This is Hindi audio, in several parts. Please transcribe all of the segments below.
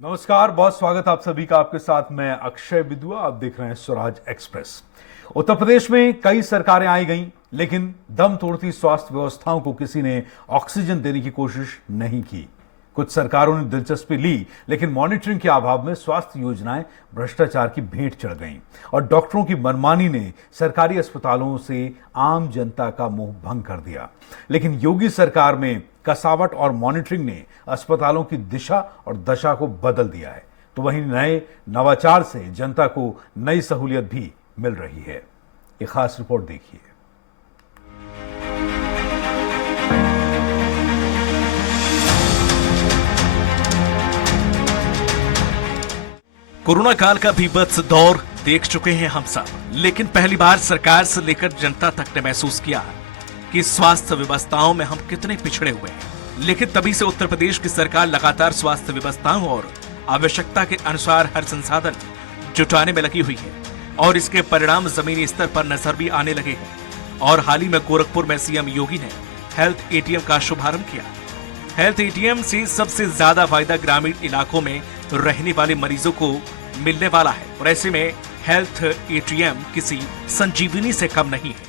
नमस्कार, बहुत स्वागत आप सभी का। आपके साथ मैं अक्षय विदुआ। आप देख रहे हैं स्वराज एक्सप्रेस। उत्तर प्रदेश में कई सरकारें आई गईं, लेकिन दम तोड़ती स्वास्थ्य व्यवस्थाओं को किसी ने ऑक्सीजन देने की कोशिश नहीं की। कुछ सरकारों ने दिलचस्पी ली, लेकिन मॉनिटरिंग के अभाव में स्वास्थ्य योजनाएं भ्रष्टाचार की भेंट चढ़ गईं और डॉक्टरों की मनमानी ने सरकारी अस्पतालों से आम जनता का मुंह भंग कर दिया। लेकिन योगी सरकार में कसावट और मॉनिटरिंग ने अस्पतालों की दिशा और दशा को बदल दिया है। तो वहीं नए नवाचार से जनता को नई सहूलियत भी मिल रही है। एक खास रिपोर्ट देखिए। कोरोना काल का बीभत्स दौर देख चुके हैं हम सब, लेकिन पहली बार सरकार से लेकर जनता तक ने महसूस किया कि स्वास्थ्य व्यवस्थाओं में हम कितने पिछड़े हुए हैं। लेकिन तभी से उत्तर प्रदेश की सरकार लगातार स्वास्थ्य व्यवस्थाओं और आवश्यकता के अनुसार हर संसाधन जुटाने में लगी हुई है और इसके परिणाम जमीनी स्तर पर नजर भी आने लगे हैं। और हाल ही में गोरखपुर में सीएम योगी ने हेल्थ एटीएम का शुभारंभ किया। हेल्थ एटीएम से सबसे ज्यादा फायदा ग्रामीण इलाकों में रहने वाले मरीजों को मिलने वाला है और ऐसे में हेल्थ एटीएम किसी संजीवनी से कम नहीं है।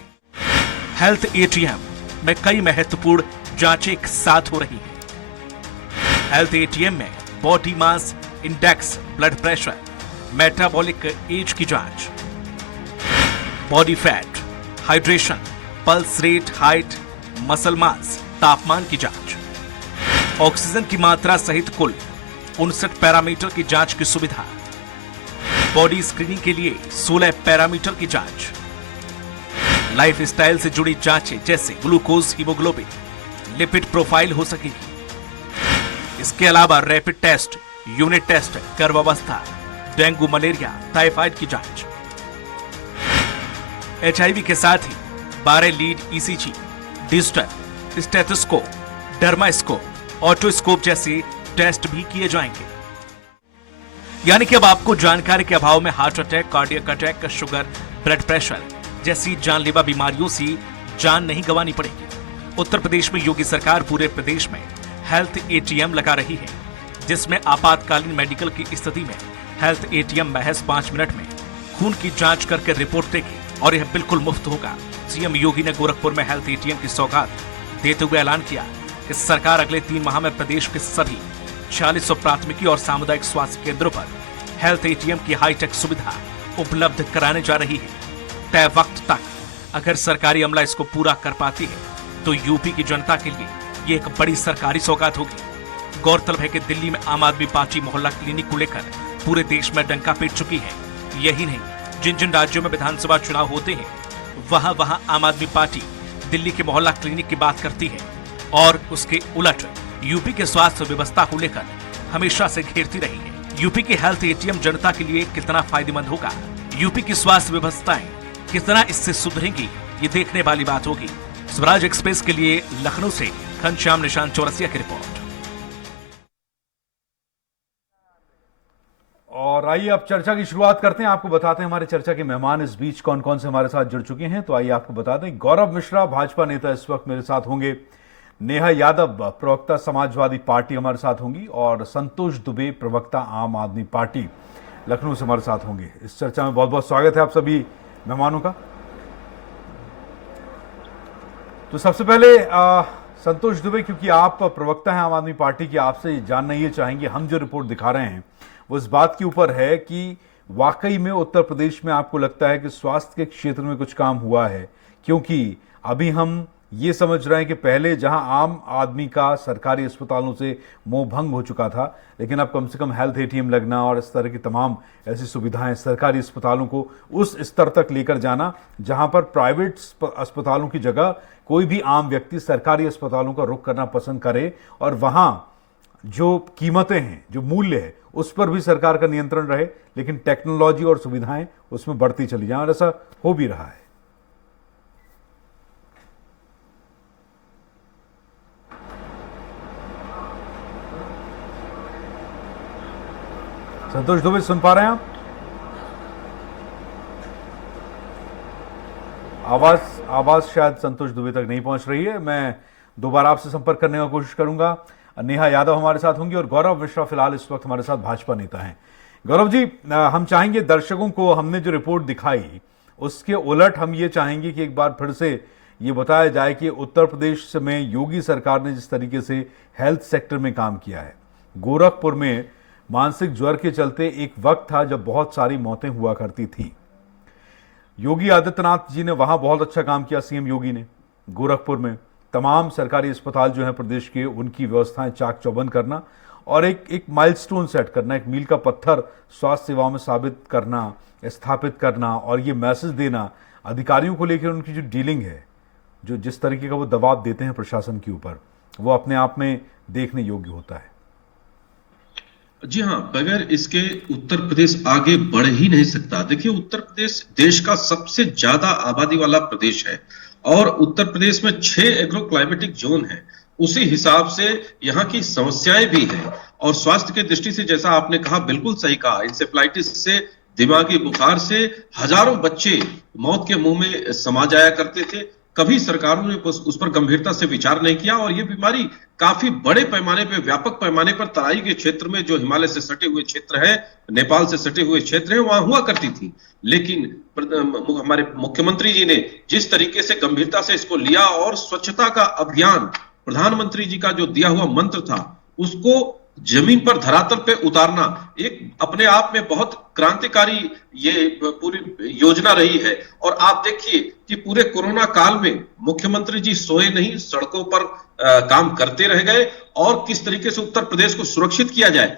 हेल्थ एटीएम में कई महत्वपूर्ण जांचें एक साथ हो रही हैं। हेल्थ एटीएम में body mass index, blood pressure, metabolic age की जांच, body fat, hydration, pulse rate, height, muscle mass, तापमान की जांच, ऑक्सीजन की मात्रा सहित कुल 59 पैरामीटर की जांच की सुविधा, बॉडी स्क्रीनिंग के लिए 16 पैरामीटर की जांच, लाइफ स्टाइल से जुड़ी जांचें जैसे ग्लूकोज, हीमोग्लोबिन, लिपिड प्रोफाइल हो सकेगी। इसके अलावा रैपिड टेस्ट, यूनिट टेस्ट, गर्भावस्था, डेंगू, मलेरिया, टाइफाइड की जांच, एचआईवी के साथ ही 12 lead ECG, digital stethoscope, dermascope, otoscope जैसे टेस्ट भी किए जाएंगे। यानी कि अब आपको जानकारी के अभाव में heart attack, cardiac attack, sugar, blood pressure जैसी जानलेवा बीमारियों से जान नहीं गंवानी पड़ेगी। उत्तर प्रदेश में योगी सरकार पूरे प्रदेश में हेल्थ एटीएम लगा रही है, जिसमें आपातकालीन मेडिकल की स्थिति में हेल्थ एटीएम महज 5 मिनट में खून की जांच करके रिपोर्ट देगी और यह बिल्कुल मुफ्त होगा। सीएम योगी ने गोरखपुर में हेल्थ एटीएम की सौगात देते हुए ऐलान किया कि सरकार अगले 3 माह में प्रदेश के सभी 4600 प्राथमिकी और सामुदायिक स्वास्थ्य केंद्रों पर हेल्थ एटीएम की हाईटेक सुविधा उपलब्ध कराने जा रही है। तय वक्त तक अगर सरकारी अमला इसको पूरा कर पाती है तो यूपी की जनता के लिए ये एक बड़ी सरकारी सौगात होगी। गौरतलब है कि दिल्ली में आम आदमी पार्टी मोहल्ला क्लिनिक को लेकर पूरे देश में डंका पीट चुकी है। यही नहीं, जिन जिन राज्यों में विधानसभा चुनाव होते हैं वहां वहां आम आदमी पार्टी दिल्ली के मोहल्ला क्लिनिक की बात करती है और उसके उलट यूपी के स्वास्थ्य व्यवस्था को लेकर हमेशा से घेरती रही है। यूपी के हेल्थ एटीएम जनता के लिए कितना फायदेमंद होगा, यूपी की स्वास्थ्य व्यवस्थाएं कितना इससे सुधरेंगी, ये देखने वाली बात होगी। स्वराज एक्सप्रेस के लिए लखनऊ से घनश्याम निशान चौरसिया की रिपोर्ट। और आइए अब चर्चा की शुरुआत करते हैं। आपको बताते हैं हमारे चर्चा के मेहमान इस बीच कौन कौन से हमारे साथ जुड़ चुके हैं। तो आइए आपको बता दें, गौरव मिश्रा भाजपा नेता इस वक्त मेरे साथ होंगे, नेहा यादव प्रवक्ता समाजवादी पार्टी हमारे साथ होंगी और संतोष दुबे प्रवक्ता आम आदमी पार्टी लखनऊ से हमारे साथ होंगे। इस चर्चा में बहुत बहुत स्वागत है आप सभी मेहमानों का। तो सबसे पहले संतोष दुबे, क्योंकि आप प्रवक्ता हैं आम आदमी पार्टी की, आपसे जानना ये चाहेंगे, हम जो रिपोर्ट दिखा रहे हैं वो इस बात के ऊपर है कि वाकई में उत्तर प्रदेश में आपको लगता है कि स्वास्थ्य के क्षेत्र में कुछ काम हुआ है? क्योंकि अभी हम ये समझ रहे हैं कि पहले जहां आम आदमी का सरकारी अस्पतालों से मोह भंग हो चुका था, लेकिन अब कम से कम हेल्थ एटीएम लगना और इस तरह की तमाम ऐसी सुविधाएं सरकारी अस्पतालों को उस स्तर तक लेकर जाना जहां पर प्राइवेट अस्पतालों की जगह कोई भी आम व्यक्ति सरकारी अस्पतालों का रुख करना पसंद करे और वहां जो कीमतें हैं, जो मूल्य है, उस पर भी सरकार का नियंत्रण रहे, लेकिन टेक्नोलॉजी और सुविधाएं उसमें बढ़ती चली जाए, और ऐसा हो भी रहा है। संतोष दुबे सुन पा रहे हैं आप? आवाज शायद संतोष दुबे तक नहीं पहुंच रही है। मैं दोबारा आपसे संपर्क करने का कोशिश करूंगा। नेहा यादव हमारे साथ होंगी और गौरव मिश्रा फिलहाल इस वक्त हमारे साथ भाजपा नेता हैं। गौरव जी, हम चाहेंगे दर्शकों को हमने जो रिपोर्ट दिखाई उसके उलट हम ये चाहेंगे कि एक बार फिर से ये बताया जाए कि उत्तर प्रदेश में योगी सरकार ने जिस तरीके से हेल्थ सेक्टर में काम किया है। गोरखपुर में मानसिक ज्वर के चलते एक वक्त था जब बहुत सारी मौतें हुआ करती थी। योगी आदित्यनाथ जी ने वहां बहुत अच्छा काम किया। सीएम योगी ने गोरखपुर में तमाम सरकारी अस्पताल जो हैं प्रदेश के, उनकी व्यवस्थाएं चाक चौबंद करना और एक माइलस्टोन सेट करना, एक मील का पत्थर स्वास्थ्य सेवाओं में साबित करना, स्थापित करना और ये मैसेज देना अधिकारियों को लेकर उनकी जो डीलिंग है, जो जिस तरीके का वो दबाव देते हैं प्रशासन के ऊपर, वो अपने आप में देखने योग्य होता है। जी हाँ, बगैर इसके उत्तर प्रदेश आगे बढ़ ही नहीं सकता। देखिए, उत्तर प्रदेश देश का सबसे ज्यादा आबादी वाला प्रदेश है और उत्तर प्रदेश में 6 एग्रो क्लाइमेटिक जोन है। उसी हिसाब से यहाँ की समस्याएं भी हैं और स्वास्थ्य की दृष्टि से जैसा आपने कहा, बिल्कुल सही कहा, इंसेफ्लाइटिस से, दिमागी बुखार से हजारों बच्चे मौत के मुंह में समा जाया करते थे। कभी सरकारों ने उस पर गंभीरता से विचार नहीं किया और ये बीमारी काफी बड़े पैमाने पे, व्यापक पैमाने पर तराई के क्षेत्र में, जो हिमालय से सटे हुए क्षेत्र है, नेपाल से सटे हुए क्षेत्र है, वहां हुआ करती थी। लेकिन हमारे मुख्यमंत्री जी ने जिस तरीके से गंभीरता से इसको लिया और स्वच्छता का अभियान, प्रधानमंत्री जी का जो दिया हुआ मंत्र था, उसको जमीन पर धरातल पे उतारना एक अपने आप में बहुत क्रांतिकारी ये पूरी योजना रही है। और आप देखिए कि पूरे कोरोना काल में मुख्यमंत्री जी सोए नहीं, सड़कों पर काम करते रह गए और किस तरीके से उत्तर प्रदेश को सुरक्षित किया जाए।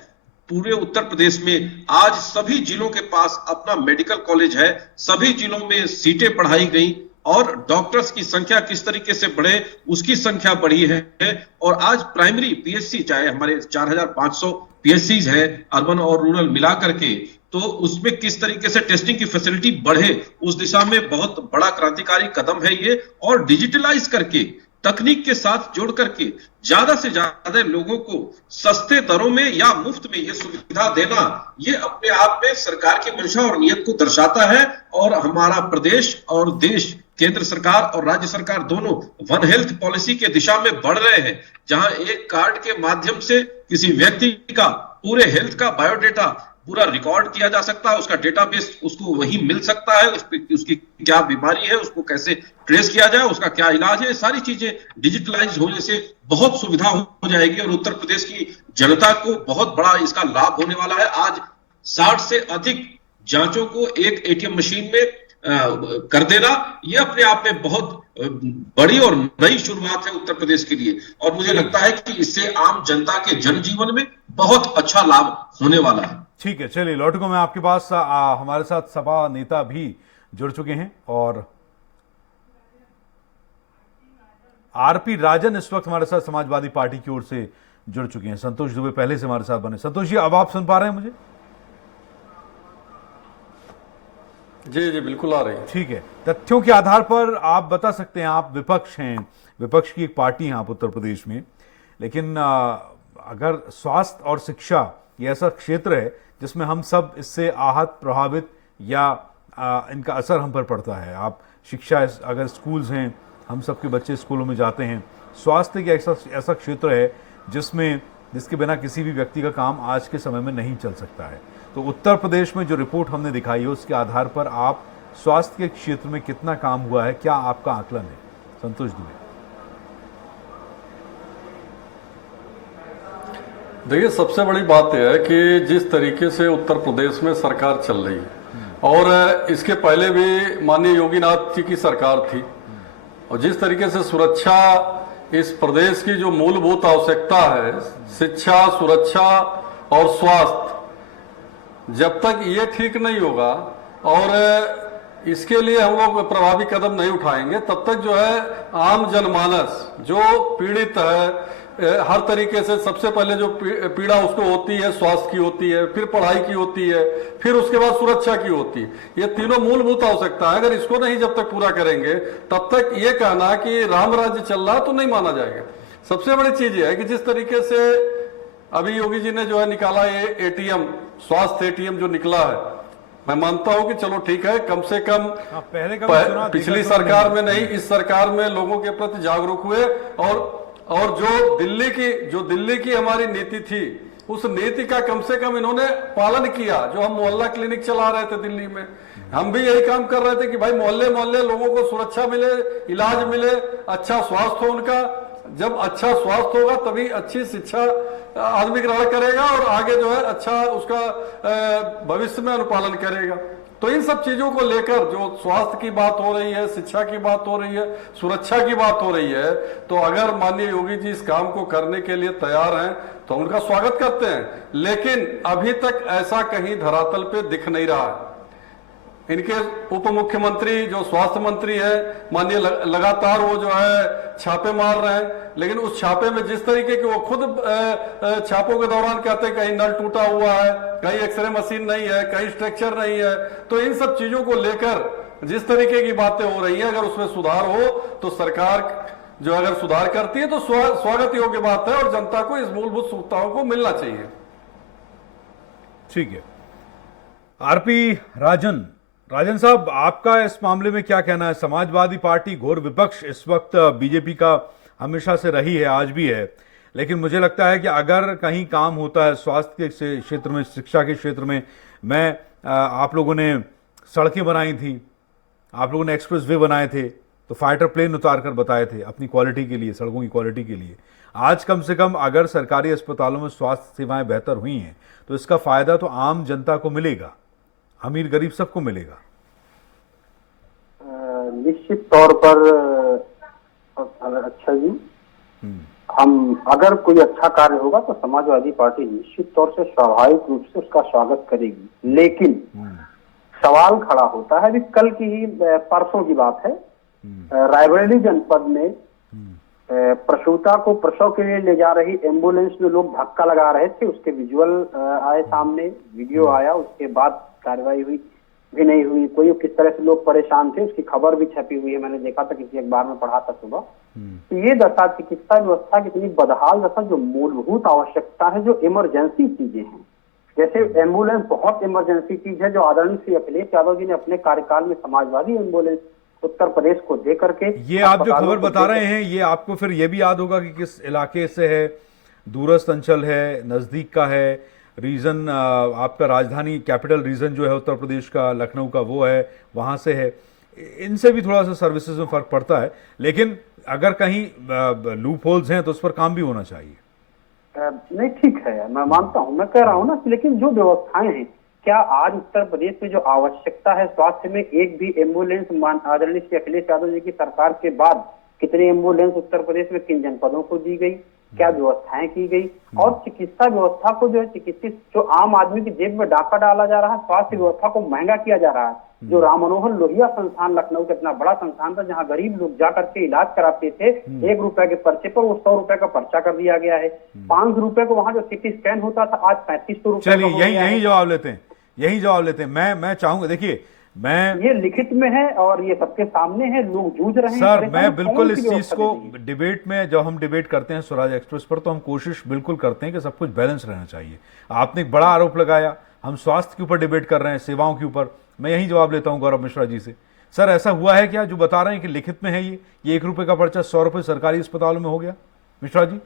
पूरे उत्तर प्रदेश में आज सभी जिलों के पास अपना मेडिकल कॉलेज है, सभी जिलों में सीटें बढ़ाई गई और डॉक्टर्स की संख्या किस तरीके से बढ़े, उसकी संख्या बढ़ी है। और आज प्राइमरी पीएचसी, चाहे हमारे 4500 पीएचसीज है अर्बन और रूरल मिला करके, तो उसमें किस तरीके से टेस्टिंग की फैसिलिटी बढ़े, उस दिशा में बहुत बड़ा क्रांतिकारी कदम है ये। और डिजिटलाइज करके, तकनीक के साथ जोड़ करके ज्यादा से ज्यादा लोगों को सस्ते दरों में या मुफ्त में ये सुविधा देना, ये अपने आप में सरकार की मंशा और नियत को दर्शाता है। और हमारा प्रदेश और देश, केंद्र सरकार और राज्य सरकार दोनों वन हेल्थ पॉलिसी के दिशा में बढ़ रहे हैं, जहां एक कार्ड के माध्यम से किसी व्यक्ति का पूरे हेल्थ का बायोडेटा पूरा रिकॉर्ड किया जा सकता है, उसका डेटाबेस उसको वही मिल सकता है, उसकी क्या बीमारी है, उसको कैसे ट्रेस किया जाए, उसका क्या इलाज है, सारी चीजें डिजिटलाइज होने से बहुत सुविधा हो जाएगी और उत्तर प्रदेश की जनता को बहुत बड़ा इसका लाभ होने वाला है। आज 60 से अधिक जांचों को एक एटीएम मशीन में कर देना, ये अपने आप में बहुत बड़ी और नई शुरुआत है उत्तर प्रदेश के लिए। और मुझे लगता है कि इससे आम जनता के जनजीवन में बहुत अच्छा लाभ होने वाला है। ठीक है, चलिए लौटूंगा मैं आपके पास। हमारे साथ सपा नेता भी जुड़ चुके हैं और आरपी राजन इस वक्त हमारे साथ समाजवादी पार्टी की ओर से जुड़ चुके हैं। संतोष दुबे पहले से हमारे साथ बने। संतोष जी, अब आप सुन पा रहे हैं मुझे? जी जी, बिल्कुल आ रही है। ठीक है, तथ्यों के आधार पर आप बता सकते हैं, आप विपक्ष हैं, विपक्ष की एक पार्टी हैं आप उत्तर प्रदेश में, लेकिन अगर स्वास्थ्य और शिक्षा ये ऐसा क्षेत्र है जिसमें हम सब इससे आहत, प्रभावित या इनका असर हम पर पड़ता है। आप शिक्षा, अगर स्कूल्स हैं, हम सबके बच्चे स्कूलों में जाते हैं। स्वास्थ्य एक ऐसा क्षेत्र है जिसके बिना किसी भी व्यक्ति का काम आज के समय में नहीं चल सकता है। तो उत्तर प्रदेश में जो रिपोर्ट हमने दिखाई है उसके आधार पर आप स्वास्थ्य के क्षेत्र में कितना काम हुआ है, क्या आपका आकलन है? संतोष दुबे। देखिए, सबसे बड़ी बात यह है कि जिस तरीके से उत्तर प्रदेश में सरकार चल रही है और इसके पहले भी माननीय योगीनाथ जी की सरकार थी, और जिस तरीके से सुरक्षा इस प्रदेश की जो मूलभूत आवश्यकता है, शिक्षा, सुरक्षा और स्वास्थ्य, जब तक ये ठीक नहीं होगा और इसके लिए हम लोग प्रभावी कदम नहीं उठाएंगे, तब तक जो है आम जनमानस जो पीड़ित है, हर तरीके से सबसे पहले जो पीड़ा उसको होती है, स्वास्थ्य की होती है, फिर पढ़ाई की होती है, फिर उसके बाद सुरक्षा की होती है। ये तीनों मूलभूत आवश्यकता है। अगर इसको नहीं जब तक पूरा करेंगे, तब तक ये कहना कि राम राज्य चल रहा तो नहीं माना जाएगा। सबसे बड़ी चीज ये है कि जिस तरीके से अभी योगी जी ने जो है निकाला, ये एटीएम, स्वास्थ्य एटीएम जो निकला है, मैं मानता हूं कि चलो ठीक है, कम से कम पहले पिछली सरकार में नहीं, इस सरकार में लोगों के प्रति जागरूक हुए और और जो दिल्ली की हमारी नीति थी, उस नीति का कम से कम इन्होंने पालन किया। जो हम मोहल्ला क्लिनिक चला रहे थे दिल्ली में, हम भी यही काम कर रहे थे कि भाई मोहल्ले मोहल्ले लोगों को सुरक्षा मिले, इलाज मिले, अच्छा स्वास्थ्य हो उनका। जब अच्छा स्वास्थ्य होगा तभी अच्छी शिक्षा आदमी ग्रहण करेगा और आगे जो है अच्छा उसका भविष्य में अनुपालन करेगा। तो इन सब चीजों को लेकर जो स्वास्थ्य की बात हो रही है, शिक्षा की बात हो रही है, सुरक्षा की बात हो रही है, तो अगर माननीय योगी जी इस काम को करने के लिए तैयार हैं तो उनका स्वागत करते हैं। लेकिन अभी तक ऐसा कहीं धरातल पे दिख नहीं रहा है। इनके उप मुख्यमंत्री जो स्वास्थ्य मंत्री है माननीय लगातार वो जो है छापे मार रहे हैं, लेकिन उस छापे में जिस तरीके के वो खुद छापों के दौरान कहते हैं कहीं नल टूटा हुआ है, कहीं एक्सरे मशीन नहीं है, कहीं स्ट्रक्चर नहीं है, तो इन सब चीजों को लेकर जिस तरीके की बातें हो रही है, अगर उसमें सुधार हो तो सरकार जो अगर सुधार करती है तो स्वागत योग्य बात है और जनता को इस मूलभूत सुविधाओं को मिलना चाहिए। ठीक है। आरपी राजन साहब, आपका इस मामले में क्या कहना है? समाजवादी पार्टी घोर विपक्ष इस वक्त बीजेपी का हमेशा से रही है, आज भी है, लेकिन मुझे लगता है कि अगर कहीं काम होता है स्वास्थ्य के क्षेत्र में, शिक्षा के क्षेत्र में, आप लोगों ने सड़कें बनाई थी, आप लोगों ने एक्सप्रेस वे बनाए थे, तो फाइटर प्लेन उतार कर बताए थे अपनी क्वालिटी के लिए, सड़कों की क्वालिटी के लिए। आज कम से कम अगर सरकारी अस्पतालों में स्वास्थ्य सेवाएं बेहतर हुई हैं तो इसका फायदा तो आम जनता को मिलेगा, अमीर गरीब सबको मिलेगा। निश्चित तौर पर अच्छा जी, हम अगर कोई अच्छा कार्य होगा तो समाजवादी पार्टी निश्चित तौर से स्वाभाविक रूप से उसका स्वागत करेगी। लेकिन सवाल खड़ा होता है, अभी कल की ही परसों की बात है, रायबरेली जनपद में प्रसूता को प्रसव के लिए ले जा रही एम्बुलेंस में लोग धक्का लगा रहे थे, उसके विजुअल आए सामने, वीडियो आया, उसके बाद कार्रवाई हुई भी नहीं हुई कोई। किस तरह से लोग परेशान थे उसकी खबर भी छपी हुई है, मैंने देखा था, किसी अखबार में पढ़ा था सुबह। तो ये दशा चिकित्सा व्यवस्था कितनी बदहाल दशा, जो मूलभूत आवश्यकता है, जो इमरजेंसी चीजें हैं, जैसे एम्बुलेंस बहुत इमरजेंसी चीज है, जो आदरणीय श्री अखिलेश यादव जी ने अपने कार्यकाल में समाजवादी एम्बुलेंस उत्तर प्रदेश को दे करके, ये आप जो खबर बता रहे हैं ये आपको फिर ये भी याद होगा कि किस इलाके से है, दूरस्थ अंचल है, नजदीक का है, रीजन आपका राजधानी कैपिटल रीजन जो है उत्तर प्रदेश का, लखनऊ का, वो है, वहां से है, इनसे भी थोड़ा सा सर्विसेज में फर्क पड़ता है। लेकिन अगर कहीं लूप होल्स हैं तो उस पर काम भी होना चाहिए। नहीं, ठीक है, मैं मानता हूं, मैं कह रहा हूं ना, लेकिन जो व्यवस्थाएं हैं, क्या आज उत्तर प्रदेश में जो आवश्यकता है स्वास्थ्य में, एक भी एम्बुलेंस आदरणीय श्री अखिलेश यादव जी की सरकार के बाद कितनी एम्बुलेंस उत्तर प्रदेश में किन जनपदों को दी गई, क्या व्यवस्थाएं की गई, और चिकित्सा व्यवस्था को जो है चिकित्सित जो आम आदमी की जेब में डाका डाला जा रहा है, स्वास्थ्य व्यवस्था को महंगा किया जा रहा है। जो राम मनोहर लोहिया संस्थान लखनऊ का इतना बड़ा संस्थान था, जहां गरीब लोग जाकर के इलाज कराते थे, 1 रुपए के पर्चे पर वो 100 रुपए का पर्चा कर दिया गया है। 500 रुपए को वहां जो सिटी स्कैन होता था, आज 3500 रुपए। चलिए यही जवाब लेते हैं, मैं चाहूंगा, देखिए मैं, ये लिखित में है और ये सबके सामने है, लोग जूझ रहे हैं सर, मैं बिल्कुल इस चीज को डिबेट में, जब हम डिबेट करते हैं स्वराज एक्सप्रेस पर, तो हम कोशिश बिल्कुल करते हैं कि सब कुछ बैलेंस रहना चाहिए। आपने एक बड़ा आरोप लगाया, हम स्वास्थ्य के ऊपर डिबेट कर रहे हैं, सेवाओं के ऊपर, मैं यही जवाब लेता हूं गौरव मिश्रा जी से। सर, ऐसा हुआ है क्या जो बता रहे हैं कि लिखित में है ये 1 रुपए का पर्चा 100 रुपए सरकारी अस्पतालों में हो गया? मिश्रा जी,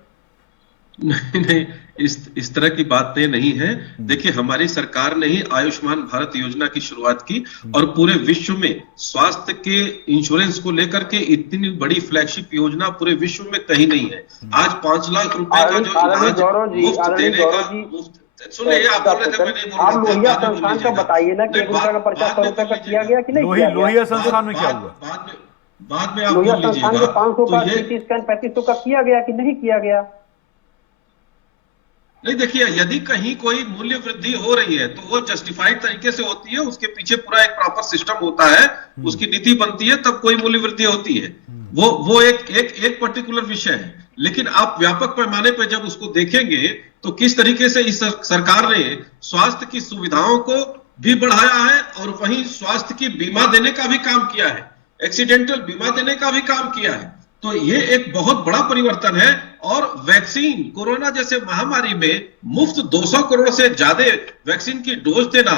नहीं, इस तरह की बातें नहीं है। देखिए, हमारी सरकार ने ही आयुष्मान भारत योजना की शुरुआत की और पूरे विश्व में स्वास्थ्य के इंश्योरेंस को लेकर के इतनी बड़ी फ्लैगशिप योजना पूरे विश्व में कहीं नहीं है। आज 5 लाख रुपए का जो इलाज मुफ्त देने का, सुनिए, आप बोल रहे थे, मैं नहीं बोल रहा था, लोहिया संस्थान का बताइए ना कि 1 रुपए का पर्चा 100 रुपए का किया गया कि नहीं किया गया? लोहिया संस्थान में क्या हुआ? बाद में आप लोहिया बोल संस्थान लीजिएगा। में 500 का, तो ये 30 स्कैन 3500 का किया गया कि नहीं किया गया? नहीं, देखिए, यदि कहीं कोई मूल्य वृद्धि हो रही है तो वो जस्टिफाइड तरीके से होती है, उसके पीछे पूरा एक प्रॉपर सिस्टम होता है, उसकी नीति बनती है, तब कोई मूल्य वृद्धि होती है। वो एक पर्टिकुलर विषय है। लेकिन आप व्यापक पैमाने पर जब उसको देखेंगे तो किस तरीके से इस सरकार ने स्वास्थ्य की सुविधाओं को भी बढ़ाया है और वहीं स्वास्थ्य की बीमा देने का भी काम किया है, एक्सीडेंटल बीमा देने का भी काम किया है। तो ये एक बहुत बड़ा परिवर्तन है। और वैक्सीन, कोरोना जैसे महामारी में मुफ्त 200 करोड़ से ज्यादा वैक्सीन की डोज देना,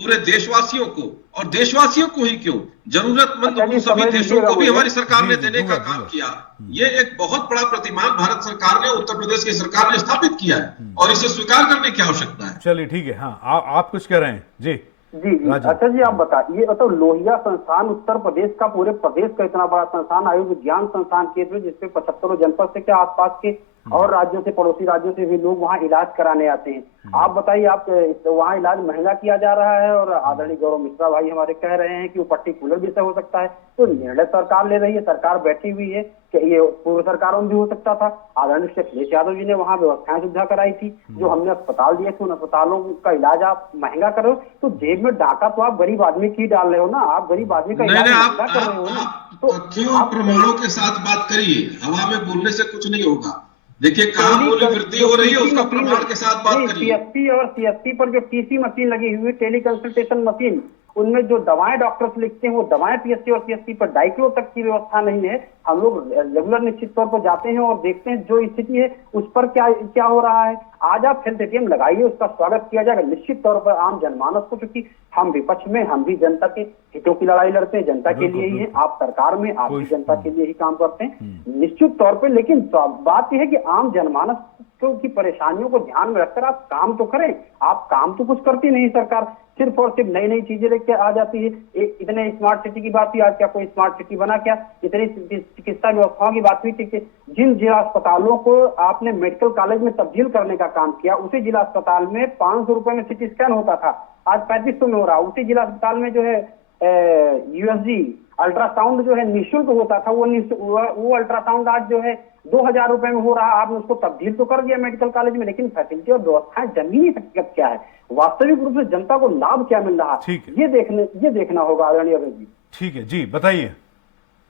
पूरे देशवासियों को, और देशवासियों को ही क्यों, जरूरतमंद अच्छा उन जी, सभी समझ देशों लीजिएगा को भी मुझे। हमारी सरकार ने जी, देने का दूंगा, काम दूंगा। किया। ये एक बहुत बड़ा प्रतिमान भारत सरकार ने, उत्तर प्रदेश की सरकार ने स्थापित किया है, और इसे स्वीकार करने की आवश्यकता है। चलिए ठीक है। हाँ, आप कुछ कह रहे हैं जी। जी जी। राजन। अच्छा जी, आप बताइए, मतलब लोहिया संस्थान उत्तर प्रदेश का, पूरे प्रदेश का इतना बड़ा संस्थान, आयुर्विज्ञान संस्थान केंद्र, जिसपे 75 जनपद से क्या आसपास के और राज्यों से, पड़ोसी राज्यों से भी लोग वहाँ इलाज कराने आते हैं। आप बताइए, आप वहाँ इलाज महंगा किया जा रहा है, और आदरणीय गौरव मिश्रा भाई हमारे कह रहे हैं कि वो पर्टिकुलर विषय हो सकता है, तो निर्णय सरकार ले रही है, सरकार बैठी हुई है कि ये पूर्व सरकारों में भी हो सकता था। आदरणीय श्री अखिलेश यादव जी ने वहाँ व्यवस्थाएं सुविधा कराई थी, जो हमने अस्पताल दिए थे, उन अस्पतालों का इलाज आप महंगा कर रहे हो, तो जेब में डाका तो आप गरीब आदमी की डाल रहे हो ना, आप गरीब आदमी का इलाज महंगा कर रहे हो ना। तो तथ्यों और प्रमाणों के साथ बात करिए, हवा में बोलने से कुछ नहीं होगा। देखिए कहाँ मूल्य वृद्धि हो रही है, उसका प्रमाण के साथ बात करिए। सीएसपी और सीएसपी पर जो टीसी मशीन लगी हुई है, टेली कंसल्टेशन मशीन, उनमें जो दवाएं डॉक्टर्स लिखते हैं, वो दवाएं पीएससी और सीएसपी पर डाइक्लो तक की व्यवस्था नहीं है। हम लोग रेगुलर निश्चित तौर पर जाते हैं और देखते हैं जो स्थिति है उस पर क्या क्या हो रहा है। आज आप हेल्थ एटीएम लगाइए, उसका स्वागत किया जाएगा निश्चित तौर पर आम जनमानस को, क्योंकि हम विपक्ष में, हम भी जनता के हितों की लड़ाई लड़ते हैं, जनता के लिए ही है। आप सरकार में, आप भी जनता के लिए ही काम करते हैं निश्चित तौर पर। लेकिन बात यह है कि आम जनमानस की परेशानियों को ध्यान में रखकर आप काम तो करें। आप काम तो कुछ करती नहीं सरकार, सिर्फ और सिर्फ नई नई चीजें लेके आ जाती है। इतने स्मार्ट सिटी की बात हुई, आज क्या कोई स्मार्ट सिटी बना क्या? इतनी चिकित्सा व्यवस्थाओं की बात हुई कि जिन जिला अस्पतालों को आपने मेडिकल कॉलेज में तब्दील करने का काम किया, उसी जिला अस्पताल में 500 रुपए में सिटी स्कैन होता था, आज 3500 में हो रहा। उसी जिला अस्पताल में जो है यूएसजी अल्ट्रासाउंड जो है निःशुल्क होता था, वो अल्ट्रासाउंड आज जो है 2000 रुपए में हो रहा। आपने उसको तब्दील तो कर दिया मेडिकल कॉलेज में, लेकिन फैसिलिटी और व्यवस्थाएं जमीनी हकीकत क्या है, वास्तविक रूप से जनता को लाभ क्या मिल रहा है, ये देखना होगा आदरणीय अभय जी। ठीक है जी, बताइए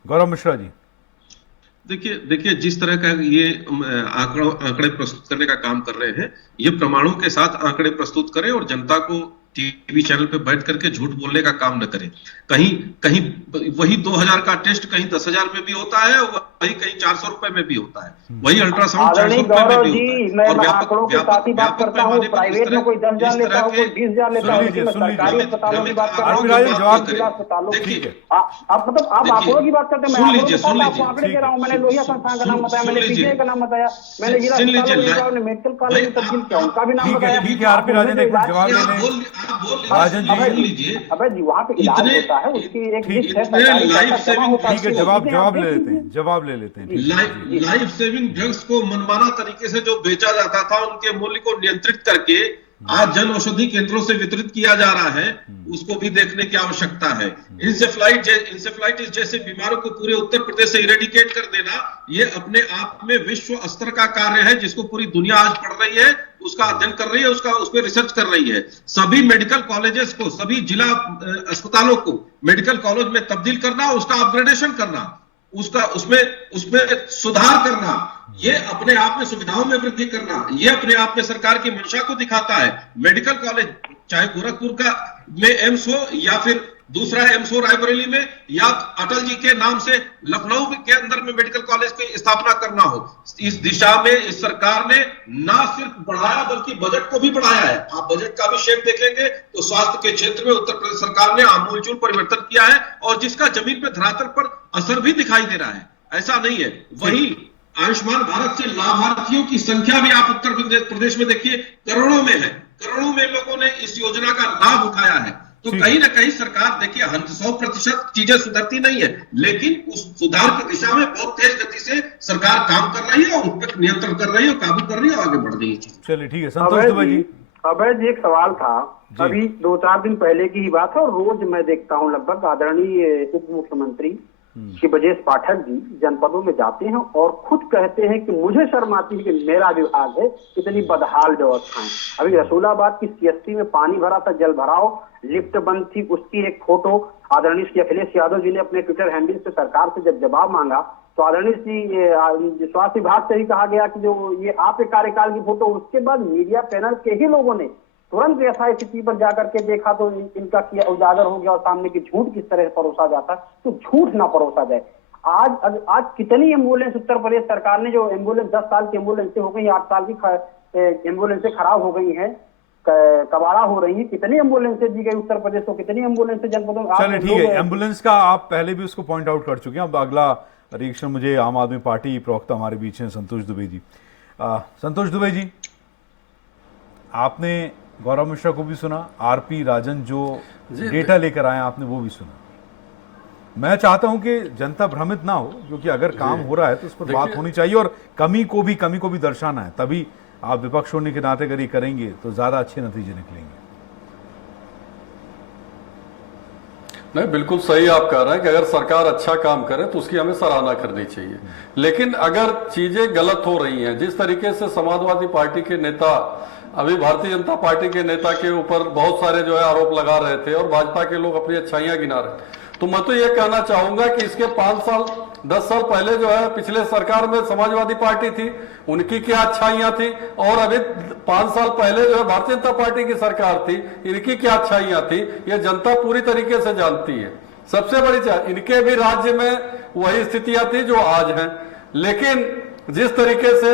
गौरव मिश्रा जी। देखिए जिस तरह का ये आंकड़े प्रस्तुत करने का काम कर रहे हैं, ये प्रमाणों के साथ आंकड़े प्रस्तुत करें और जनता को टीवी चैनल पे बैठ करके झूठ बोलने का काम न करें। कहीं कहीं वही 2000 का टेस्ट कहीं 10,000 में भी होता है, वही कहीं 400 रुपए में भी होता है, वही अल्ट्रासाउंड 400 रुपए में भी होता है। मैं आंकड़ों के साथ ही बात करता हूँ, प्राइवेट में कोई 10,000 लेता है, कोई 20,000 लेता है, लेकिन मैं सरकारी अस्पतालों की बात कर रहा हूँ, जिला अस्पतालों की। आप मतलब आप आंकड़ों की बात करते हैं, मैं आंकड़े दे रहा हूँ। मैंने लोहिया संस्थान का नाम बताया, मैंने पीजीआई का नाम बताया, मैंने जिला अस्पताल में मेडिकल कॉलेज में तब्दील किया, उनका भी नाम बताया। ठीक है, आरपी राजन एक मिनट जवाब ले लें। राजन जी, अबे जी, वहाँ पे इलाज होता है, उसकी एक लिस्ट है, ठीक है, जवाब ले लेते हैं। लाइफ सेविंग ड्रग्स को मनमाना तरीके से जो बेचा जाता था, उनके मूल्य को नियंत्रित करके आज जन औषधि केंद्रों से वितरित किया जा रहा है, उसको भी देखने की आवश्यकता है। इंसेफ्लाइटिस जैसे बीमारों को पूरे उत्तर प्रदेश से इरेडिकेट कर देना, ये अपने आप में विश्व स्तर का कार्य है, जिसको पूरी दुनिया आज पढ़ रही है, उसका अध्ययन कर रही है, उस पर रिसर्च कर रही है। सभी मेडिकल कॉलेजेस को, सभी जिला अस्पतालों को मेडिकल कॉलेज में तब्दील करना, उसका अपग्रेडेशन करना, उसमें सुधार करना, ये अपने आप में सुविधाओं में वृद्धि करना, ये अपने आप में सरकार की मंशा को दिखाता है। मेडिकल कॉलेज चाहे गोरखपुर का में एम्स हो, या फिर दूसरा एम्स हो रायबरेली में, या अटल जी के नाम से लखनऊ के अंदर में मेडिकल कॉलेज की स्थापना करना हो, इस दिशा में इस सरकार ने ना सिर्फ बढ़ाया बल्कि बजट को भी बढ़ाया है। आप बजट का भी शेप देखेंगे तो स्वास्थ्य के क्षेत्र में उत्तर प्रदेश सरकार ने आमूलचूल परिवर्तन किया है, और जिसका जमीन पे धरातल पर असर भी दिखाई दे रहा है। ऐसा नहीं है। वही आयुष्मान भारत से लाभार्थियों की संख्या भी आप उत्तर प्रदेश में देखिए करोड़ों में है, करोड़ों में लोगों ने इस योजना का लाभ उठाया है। तो कहीं ना कहीं सरकार, देखिए 100% चीजें सुधरती नहीं है, लेकिन उस सुधार की दिशा में बहुत तेज गति से सरकार काम कर रही है, और उस पर नियंत्रण कर रही है, काबू कर रही है, आगे बढ़ रही है। चलिए ठीक है, संतोष दुबे जी। अभय जी, एक सवाल था, अभी 2-4 दिन पहले की ही बात है, और रोज मैं देखता हूँ लगभग आदरणीय उप मुख्यमंत्री श्री ब्रजेश पाठक जी जनपदों में जाते हैं और खुद कहते हैं कि मुझे शर्म आती है कि मेरा विभाग है, इतनी बदहाल व्यवस्थाएं। अभी रसूलाबाद की सीएससी में पानी भरा था, जल भराव, लिफ्ट बंद थी, उसकी एक फोटो आदरणीय श्री अखिलेश यादव जी ने अपने ट्विटर हैंडल से सरकार से जब जवाब मांगा, तो आदरणीय श्री स्वास्थ्य विभाग से ही कहा गया कि जो ये आपके कार्यकाल की फोटो, उसके बाद मीडिया पैनल के ही लोगों ने तुरंत ऐसा स्थिति पर जाकर के देखा तो इनका किया उजागर हो गया, और सामने की झूठ किस तरह परोसा जाता, तो झूठ ना परोसा जाए। आज कितनी एम्बुलेंस उत्तर प्रदेश सरकार ने, जो एम्बुलेंस 10 साल की एम्बुलेंस हो गई, 8 साल की एम्बुलेंस खराब हो गई है, कबाड़ा हो रही है। कितनी एम्बुलेंसें दी गई उत्तर प्रदेश को, कितनी एम्बुलेंसें जनपदों में। चलिए ठीक है, एम्बुलेंस का आप पहले भी उसको पॉइंट आउट कर चुके हैं। अब अगला रिएक्शन मुझे आम आदमी पार्टी प्रवक्ता हमारे बीच हैं संतोष दुबे जी। संतोष दुबे जी, आपने गौरव मिश्रा को भी सुना, आरपी राजन जो डेटा लेकर आए आपने वो भी सुना। मैं चाहता हूं कि जनता भ्रमित ना हो, क्योंकि अगर काम हो रहा है तो उस पर बात होनी चाहिए और कमी को भी दर्शाना है। तभी आप विपक्ष होने के नाते अगर ये करेंगे तो ज्यादा अच्छे नतीजे निकलेंगे। नहीं, बिल्कुल सही आप कह रहे हैं कि अगर सरकार अच्छा काम करे तो उसकी हमें सराहना करनी चाहिए। लेकिन अगर चीजें गलत हो रही हैं, जिस तरीके से समाजवादी पार्टी के नेता अभी भारतीय जनता पार्टी के नेता के ऊपर बहुत सारे जो है आरोप लगा रहे थे और भाजपा के लोग अपनी अच्छाइयां गिना रहे थे, तो मैं तो ये कहना चाहूंगा कि इसके 5 साल 10 साल पहले जो है पिछले सरकार में समाजवादी पार्टी थी, उनकी क्या अच्छाइयां थी, और अभी 5 साल पहले जो है भारतीय जनता पार्टी की सरकार थी, इनकी क्या अच्छाइयां थी, ये जनता पूरी तरीके से जानती है। सबसे बड़ी चीज, इनके भी राज्य में वही स्थितियां थी जो आज हैं। लेकिन जिस तरीके से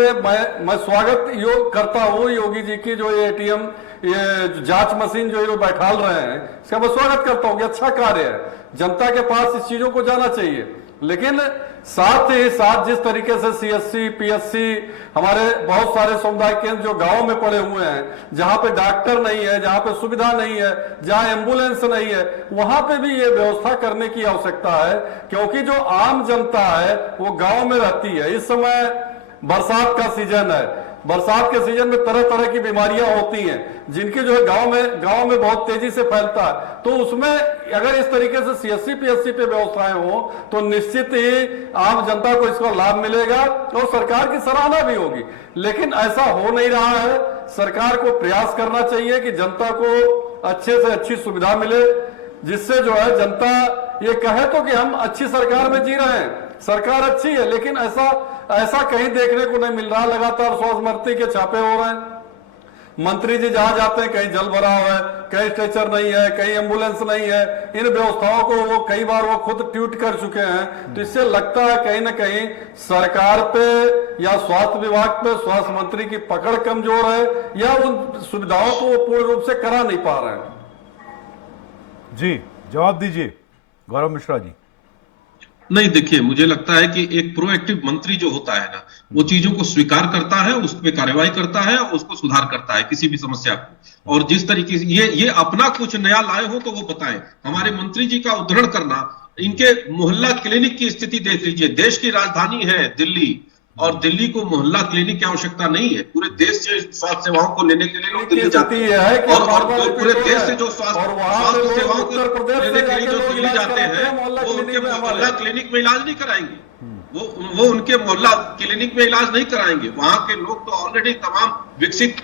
मैं स्वागत करता हूं योगी जी की, जो ये एटीएम, ये जांच मशीन जो ये बैठाल रहे हैं, इसका मैं स्वागत करता हूं कि अच्छा कार्य है, जनता के पास इस चीजों को जाना चाहिए। लेकिन साथ ही साथ जिस तरीके से सीएससी पीएससी, हमारे बहुत सारे समुदाय केंद्र जो गांव में पड़े हुए हैं, जहां पे डॉक्टर नहीं है, जहां पे सुविधा नहीं है, जहां एम्बुलेंस नहीं है, वहां पे भी ये व्यवस्था करने की आवश्यकता है, क्योंकि जो आम जनता है वो गांव में रहती है। इस समय बरसात का सीजन है, बरसात के सीजन में तरह तरह की बीमारियां होती हैं, जिनकी जो है गांव में बहुत तेजी से फैलता है। तो उसमें अगर इस तरीके से सीएससी पीएससी पे व्यवस्थाएं हो तो निश्चित ही आम जनता को इसका लाभ मिलेगा और सरकार की सराहना भी होगी। लेकिन ऐसा हो नहीं रहा है। सरकार को प्रयास करना चाहिए कि जनता को अच्छे से अच्छी सुविधा मिले, जिससे जो है जनता ये कहे तो कि हम अच्छी सरकार में जी रहे हैं, सरकार अच्छी है। लेकिन ऐसा कहीं देखने को नहीं मिल रहा। लगातार स्वास्थ्य मंत्री के छापे हो रहे हैं, मंत्री जी जहां जाते हैं कहीं जल भरा हुआ है, कहीं स्ट्रेचर नहीं है, कहीं एम्बुलेंस नहीं है। इन व्यवस्थाओं को वो कई बार वो खुद ट्वीट कर चुके हैं। तो इससे लगता है कहीं ना कहीं सरकार पे या स्वास्थ्य विभाग पे स्वास्थ्य मंत्री की पकड़ कमजोर है, या उन सुविधाओं को वो पूर्ण रूप से करा नहीं पा रहे हैं। जी जवाब दीजिए गौरव मिश्रा जी। नहीं, देखिए, मुझे लगता है कि एक प्रोएक्टिव मंत्री जो होता है ना, वो चीजों को स्वीकार करता है, उस पर कार्रवाई करता है, उसको सुधार करता है किसी भी समस्या को। और जिस तरीके से ये अपना कुछ नया लाए हो तो वो बताएं। हमारे मंत्री जी का उद्धरण करना, इनके मोहल्ला क्लिनिक की स्थिति देख लीजिए। देश की राजधानी है दिल्ली, और दिल्ली को मोहल्ला क्लिनिक की आवश्यकता नहीं है। पूरे देश से स्वास्थ्य सेवाओं को लेने के लिए लोग दिल्ली जाते हैं, और पूरे देश से जो स्वास्थ्य सेवाओं को लेने के लिए जो दिल्ली जाते हैं, वो उनके मोहल्ला क्लिनिक में इलाज नहीं कराएंगे। वो उनके मोहल्ला क्लिनिक में इलाज नहीं कराएंगे। वहां के लोग तो ऑलरेडी तमाम विकसित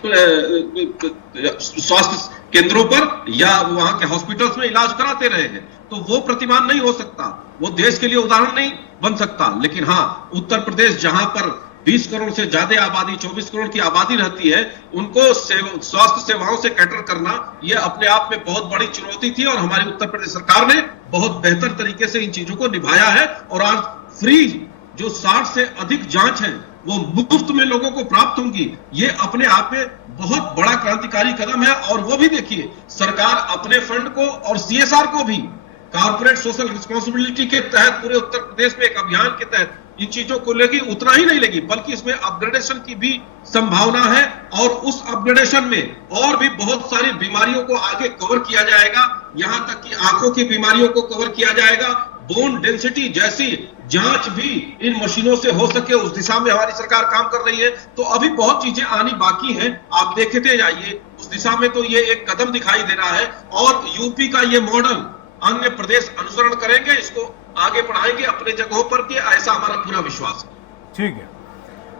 स्वास्थ्य केंद्रों पर या वहां के हॉस्पिटल्स में इलाज कराते रहे हैं। तो वो प्रतिमान नहीं हो सकता, वो देश के लिए उदाहरण नहीं बन सकता। लेकिन हाँ, उत्तर प्रदेश जहां पर 20 करोड़ से ज्यादा आबादी, 24 करोड़ की आबादी रहती है, उनको स्वास्थ्य सेवाओं से कैटर करना ये अपने आप में बहुत बड़ी चुनौती थी। और हमारी उत्तर प्रदेश सरकार ने बहुत बेहतर तरीके से इन चीजों को निभाया है। और आज फ्री जो 60 से अधिक जांच है वो मुफ्त में लोगों को प्राप्त होंगी। ये अपने आप में बहुत बड़ा क्रांतिकारी कदम है। और वो भी देखिए, सरकार अपने फंड को और सीएसआर को भी, कॉर्पोरेट सोशल रिस्पॉन्सिबिलिटी के तहत पूरे उत्तर प्रदेश में एक अभियान के तहत इन चीजों को लेगी। उतना ही नहीं लेगी बल्कि इसमें अपग्रेडेशन की भी संभावना है। और उस अपग्रेडेशन में और भी बहुत सारी बीमारियों को आगे कवर किया जाएगा। यहां तक कि आंखों की बीमारियों को कवर किया जाएगा। बोन डेंसिटी जैसी जांच भी इन मशीनों से हो सके, उस दिशा में हमारी सरकार काम कर रही है। तो अभी बहुत चीजें आनी बाकी हैं, आप देखते जाइए उस दिशा में। तो ये एक कदम दिखाई दे रहा है। और यूपी का ये मॉडल अन्य प्रदेश अनुसरण करेंगे, इसको आगे बढ़ाएंगे अपने जगहों पर, कि ऐसा हमारा पूरा विश्वास है। ठीक है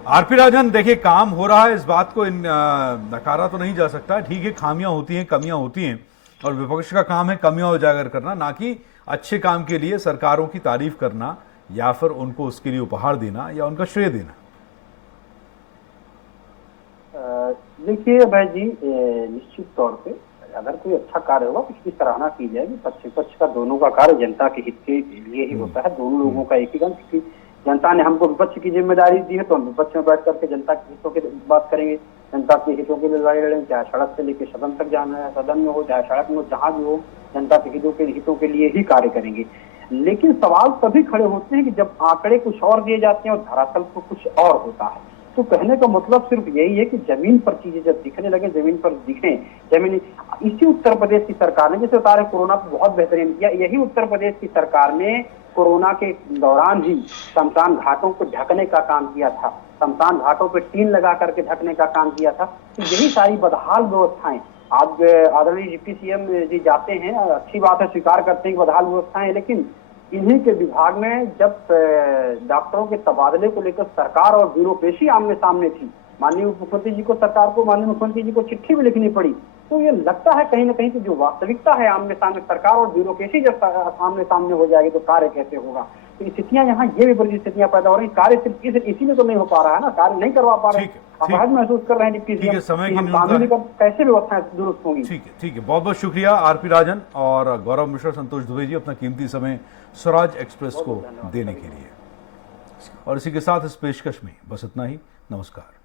आरपी राजन, देखिए काम हो रहा है, इस बात को नकारा तो नहीं जा सकता। ठीक है, खामियां होती हैं, कमियां होती हैं, और विपक्ष का काम है कमियां उजागर करना, ना कि अच्छे काम के लिए सरकारों की तारीफ करना या फिर उनको उसके लिए उपहार देना या उनका श्रेय देना। देखिए भाई जी, निश्चित तौर पे अगर कोई अच्छा कार्य होगा तो उसकी सराहना की जाएगी। पक्ष विपक्ष का दोनों का कार्य जनता के हित के लिए ही होता है। दोनों लोगों का एक ही काम, क्योंकि जनता ने हमको विपक्ष की जिम्मेदारी दी है तो हम विपक्ष में बैठ करके जनता के हितों की बात करेंगे। जनता के हितों के लिए लड़ाई लड़ें, चाहे सड़क से लेकर सदन तक जाना है, सदन में हो चाहे सड़क में हो, जहां भी हो जनता के हितों के लिए ही कार्य करेंगे। लेकिन सवाल तभी खड़े होते हैं कि जब आंकड़े कुछ और दिए जाते हैं और धरातल पर कुछ और होता है। तो कहने का मतलब सिर्फ यही है कि जमीन पर चीजें जब दिखने लगे, जमीन पर दिखें, जमीन इसी उत्तर प्रदेश की सरकार ने, जैसे बता रहे कोरोना को बहुत बेहतरीन किया, यही उत्तर प्रदेश की सरकार ने कोरोना के दौरान ही शमशान घाटों को ढकने का काम किया था, शमशान घाटों पे टीन लगा करके ढकने का काम किया था। तो यही सारी बदहाल व्यवस्थाएं आज आदरणीय डिप्टी सीएम जी जाते हैं, अच्छी बात है, स्वीकार करते हैं कि बदहाल व्यवस्थाएं, लेकिन इन्हीं के विभाग में जब डॉक्टरों के तबादले को लेकर सरकार और ब्यूरोक्रेसी आमने सामने थी, माननीय मुख्यमंत्री जी को, सरकार को, माननीय मुख्यमंत्री जी को चिट्ठी भी लिखनी पड़ी। तो ये लगता है कहीं ना कहीं कि जो वास्तविकता है आमने सामने, सरकार और ब्यूरोक्रेसी जब आमने सामने हो जाएगी तो कार्य कैसे होगा। तो स्थितियां यहाँ ये विपरीत स्थितियां पैदा हो रही, कार्य सिर्फ इसी में तो नहीं हो पा रहा है ना, कार्य नहीं करवा पा रहे, असहज महसूस कर रहे हैं डिप्टी सीएम, कानूनी कैसे व्यवस्थाएं दुरुस्त होंगी। ठीक है, बहुत बहुत शुक्रिया आरपी राजन और गौरव मिश्रा, संतोष दुबे जी अपना कीमती समय स्वराज एक्सप्रेस को देने के लिए। और इसी के साथ इस पेशकश में बस इतना ही। नमस्कार।